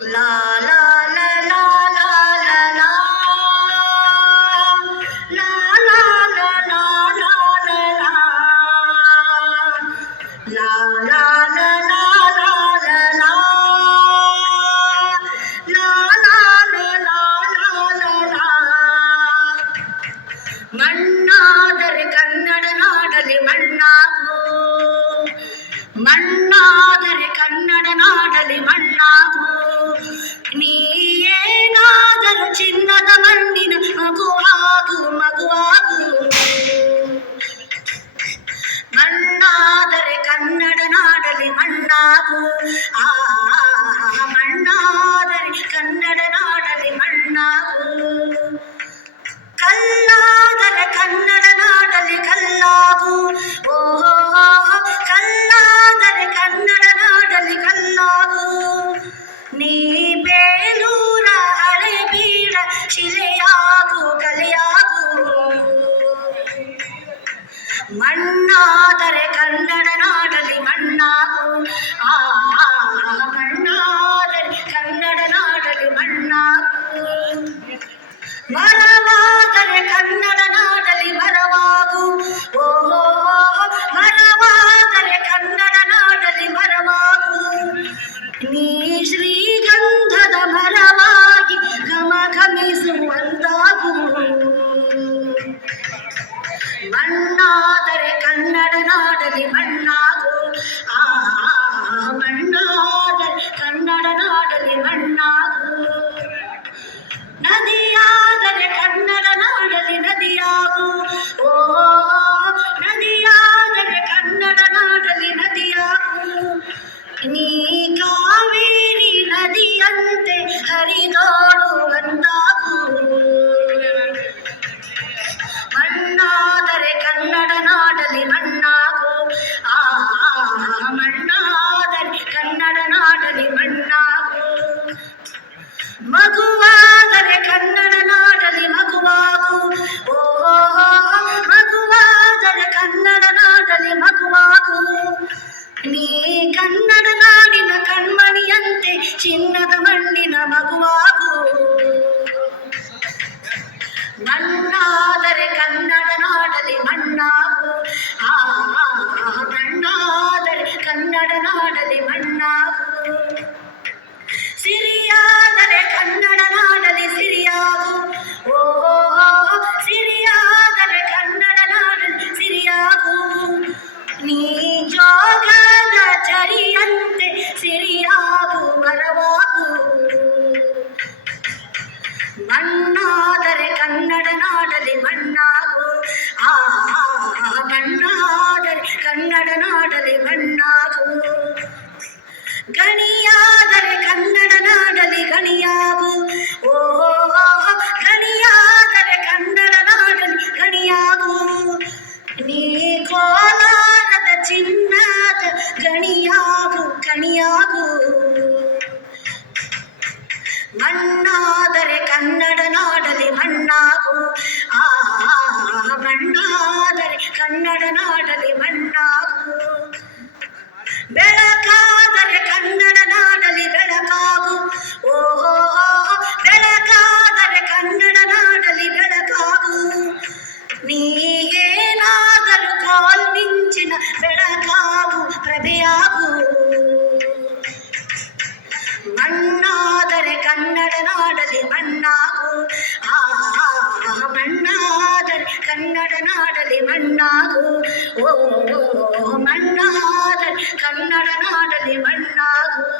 la la. ಚಿನ್ನದ ಮಣ್ಣಿನ ಮಗುವಾಗು ಮಗುವಾಗು. ಮಣ್ಣಾದರೆ ಕನ್ನಡ ನಾಡಲಿ ಮಣ್ಣಾಗು. ಆ, ಮಣ್ಣಾದರೆ ಕನ್ನಡ ನಾಡಲಿ ಮಣ್ಣಾಗು. ಕಲ್ಲಾದರೆ ಕನ್ನಡ ನಾಡಲಿ ಕಲ್ಲಾಗು ಮಣ್ಣಾದರೆ ಕನ್ನಡ ನಾಡಲಿ ಮಣ್ಣಾಗು ಆ ಮಣ್ಣಾದರೆ ಕನ್ನಡ ನಾಡಲಿ ಮಣ್ಣಾಗು ನಾಡಲಿ ಮಣ್ಣಾಗು. ಆ ಮಣ್ಣಾದ ಕನ್ನಡ ನಾಡಲಿ ಮಣ್ಣಾಗು. ನದಿಯಾದರೆ ಆ ಮಣ್ಣಾದರೆ ಕನ್ನಡ ನಾಡಲಿ ಮಣ್ಣಾಗು. ಸಿರಿಯಾದರೆ ಕನ್ನಡ ನಾಡಲಿ ಸಿರಿಯಾಗು. ಓ ಸಿರಿಯಾದರೆ ಕನ್ನಡ ನಾಡಲಿ ಸಿರಿಯಾಗು. ನೀ ಜೋಗದ ಚರಿಯಂತೆ ಸಿರಿಯಾಗು ಮರವಾಗು ಮಣ್ಣಾದರೆ ಕನ್ನಡ ನಾಡಲಿ ಮಣ್ಣಾಗು. ನಾಡಲಿ ಮಣ್ಣಾಗು. ಗಣಿಯಾದರೆ ಕನ್ನಡ ನಾಡಲಿ ಗಣಿಯಾಗು. ಓ ಗಣಿಯಾದರೆ ಕನ್ನಡ ನಾಡಲಿ ಗಣಿಯಾಗು. ನೀ ಕೋಲಾರದ ಚಿನ್ನದ ಗಣಿಯಾಗು ಗಣಿಯಾಗು. ಮಣ್ಣಾದರೆ ಕನ್ನಡ ನಾಡಲಿ ಮಣ್ಣಾಗು. ಬೆಳಕಿನ ಬೆಳಕಾಗು, ಪ್ರಭೆಯಾಗು. ಮಣ್ಣಾದರೆ ಕನ್ನಡ ನಾಡಲಿ ಮಣ್ಣಾಗು. ಆ, ಮಣ್ಣಾದರೆ ಕನ್ನಡ ನಾಡಲಿ ಮಣ್ಣಾಗು. ಓ, ಮಣ್ಣಾದರೆ ಕನ್ನಡ ನಾಡಲಿ ಮಣ್ಣಾಗು.